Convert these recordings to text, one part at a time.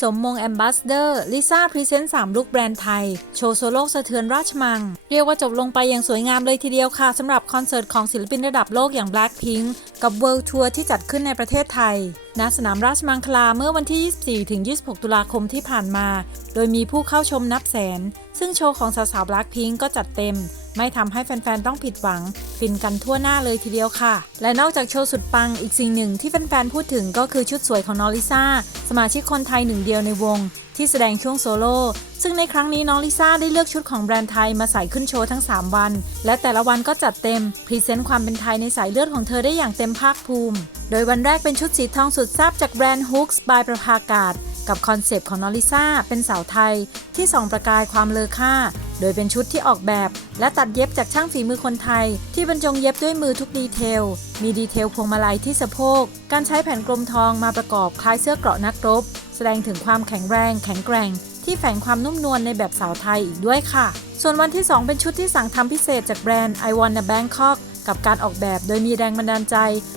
สมมงแอมบ s สเดอร์ ลิซ่าพรีเซนต์3ลุกแบรนด์ไทย โชว์โซโล่สะเทือนราชมัง เรียกว่าจบลงไปอย่างสวยงามเลยทีเดียวค่ะสำหรับคอนเสิร์ตของศิลปินระดับโลกอย่าง Blackpink กับ World Tour ที่จัดขึ้นในประเทศไทย ณ สนามราชมังคลาเมื่อวันที่ 24ถึง26 ตุลาคมที่ผ่านมา โดยมีผู้เข้าชมนับแสน ซึ่งโชว์ของสาวๆ Blackpink ก็จัดเต็ม ไม่ทำให้แฟนๆ ต้องผิดหวัง ฟินกันทั่วหน้าเลยทีเดียวค่ะ และนอกจากโชว์สุดปังอีกสิ่งหนึ่งที่แฟนๆ พูดถึงก็คือชุดสวยของน้องลิซ่า สมาชิกคนไทยหนึ่งเดียวในวง ที่แสดงช่วงโซโล่ซึ่งในครั้งนี้น้องลิซ่าได้เลือกชุดของแบรนด์ไทยมาใส่ขึ้นโชว์ทั้ง 3 วัน และแต่ละวันก็จัดเต็ม พรีเซนต์ความเป็นไทยในสายเลือดของเธอได้อย่างเต็มภาคภูมิ โดยวันแรกเป็นชุดสีทองสุดแซ่บจากแบรนด์ Hooks by ประภากาศ กับคอนเซปต์ของน้องลิซ่าเป็นสาวไทย ที่ส่องประกายความเลอค่า โดยเป็นชุดที่ออกแบบ และตัดเย็บจากช่างฝีมือคนไทย ที่บรรจงเย็บด้วยมือทุกดีเทล มีดีเทลพวงมาลัยที่สะโพก การใช้แผ่นกลมทองมาประกอบคล้ายเสื้อเกราะนักรบ แสดงถึงความแข็งแรง แข็งแกร่ง ที่แฝงความนุ่มนวลในแบบสาวไทยอีกด้วยค่ะ ส่วนวันที่ 2 เป็นชุดที่สั่งทำพิเศษจากแบรนด์ I Wanna Bangkok กับการออกแบบโดยมีแรงบันดาลใจ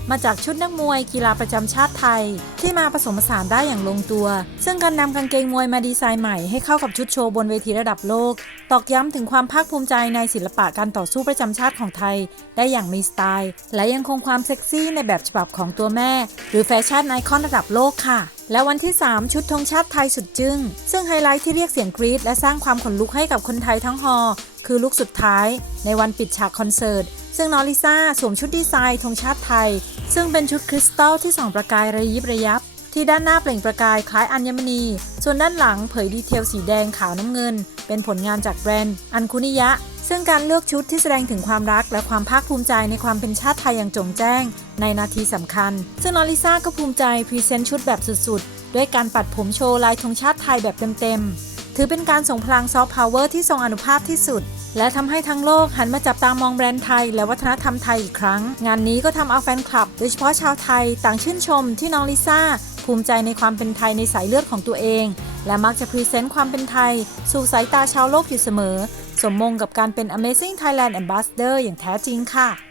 มาจากชุดนักมวยกีฬาประจำชาติไทย ที่มาผสมผสานได้อย่างลงตัว ซึ่งการนำกางเกงมวยมาดีไซน์ใหม่ให้เข้ากับชุดโชว์บนเวทีระดับโลก ตอกย้ำถึงความภาคภูมิใจในศิลปะการต่อสู้ประจำชาติของไทย ได้อย่างมีสไตล์ และยังคงความเซ็กซี่ในแบบฉบับของตัวแม่ หรือแฟชั่นไอคอนระดับโลกค่ะและวันที่ 3 ชุดธงชาติไทยสุดจึง้ง ซึ่งไฮไลท์ที่เรียกเสียงกรี๊ดและสร้างความขนลุกให้กับคนไทยทั้งฮอ คือลุกสุดท้าย ในวันปิดฉากคอนเสิร์ต ซึ่งน้องลิซ่าสวมชุดดีไซน์ธงชาติไทย ซึ่งเป็นชุดคริสตัลที่ส่องประกายระยิบระยับ ที่ด้านหน้าเปล่งประกายคล้ายอัญมณี ส่วนด้านหลังเผยดีเทลสีแดงขาวน้ำเงิน เป็นผลงานจากแบรนด์อันคุนิยะ ซึ่งการเลือกชุดที่แสดงถึงความรัก และความภาคภูมิใจในความเป็นชาติไทยอย่างจงแจ้ง ในนาทีสำคัญ ซึ่งน้องลิซ่าก็ภูมิใจพรีเซนต์ชุดแบบสุดๆ ด้วยการปัดผมโชว์ลายธงชาติไทยแบบเต็มๆ ถือเป็นการส่งพลังซอฟต์พาวเวอร์ที่ทรงอนุภาพที่สุด และทำให้ทั้งโลกหันมาจับตามองแบรนด์ไทย และวัฒนธรรมไทยอีกครั้ง งานนี้ก็ทำเอาแฟนคลับ โดยเฉพาะชาวไทยต่างชื่นชมที่น้องลิซ่า ภูมิใจในความเป็นไทยในสายเลือดของตัวเอง และมักจะพรีเซนต์ความเป็นไทย สู่สายตาชาวโลกอยู่เสมอ สมมงกับการเป็น Amazing Thailand Ambassador อย่างแท้จริงค่ะ